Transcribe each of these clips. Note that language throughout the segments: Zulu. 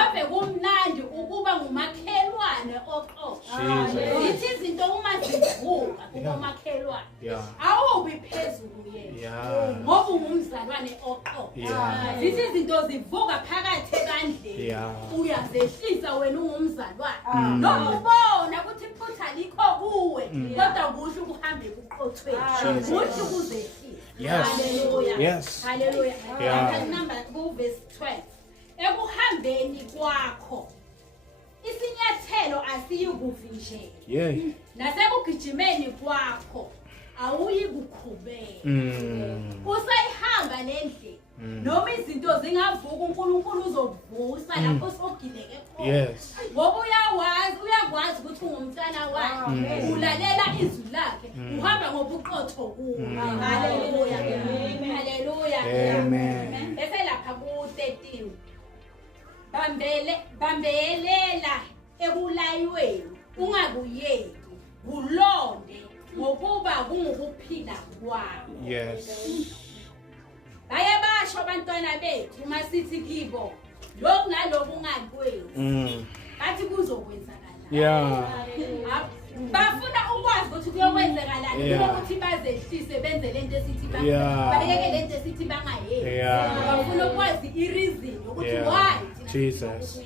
ave kumnandi ukuba ngumakhelwane oqotho. Zithi izinto uma zivuka kubomakhelwane awubi phezulu yena ngoba ungumzalwane oqotho. Zithi izinto zivuka phakathi ekandleni uyazehlisa wena ungumzalwane. Noma ubona ukuthi iphutha likho kuwe kodwa kuhle ukuhambe kuqothweni. Kuhle ukuzehlisa. Hallelujah. Hallelujah. Number verse 12. Ekuhambeni kwakho isinyathelo asiyikuvinjelwa. Nasekugijimeni kwakho awuyikukhubeka. Usayihamba nendlela noma izinto zingavuka uNkulunkulu uzokuvusa lapho sogileke khona. Ngoba uyakwazi ukuthi ungumntana wakhe ulalela izwi lakhe uhamba ngobuqotho kuwe. Hallelujah. Hallelujah. Amen. Bese lapha ku-13 bambelela ekulayweni ungakuyeki kulonde ngokuba kungukuphila kwakho. Baye basho abantwana bethu masithi kibo lokhu nalokhu ungakwenzi bathi kuzokwenzakala. Bafuna ukwazi ukuthi kuyokwenzakalani ukuthi bazehlise benze lento esithi baleke lento esithi bangayenzi. Bafuna ukwazi ireason ukuthi why Jesus.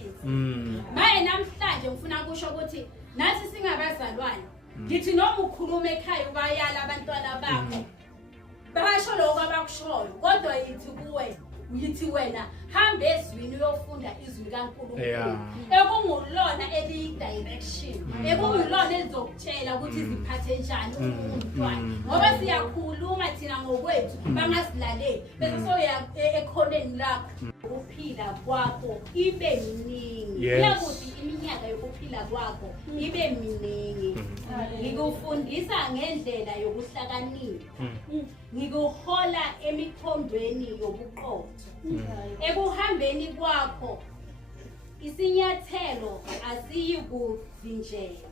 Maye namhlanje ngifuna kusho ukuthi nathi singabazalwane ngithi noma ukhuluma ekhaya ubayala abantwana bakho basho lokho abakushoyo kodwa yithi wena hamba ezwini uyofunda izwi kaNkulunkulu ekungulona eli-direction ekungulona elizokutshela ukuthi ziphathe njani umntwana ngoba siyakhuluma thina ngokwethu bangasilaleli bese soya ekhoneni lakho ukuphila kwakho ibe miningi. Kuyakuthi iminyaka yokuphila kwakho ibe miningi. Ngikufundisa ngendlela yokuhlakanipha ngikuhola emikhondweni yobuqotho. Ekuhambeni kwakho isinyathelo asiyikuvinjelwa.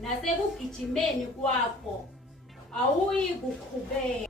Nasekugijimeni kwakho awuyikukhubeka.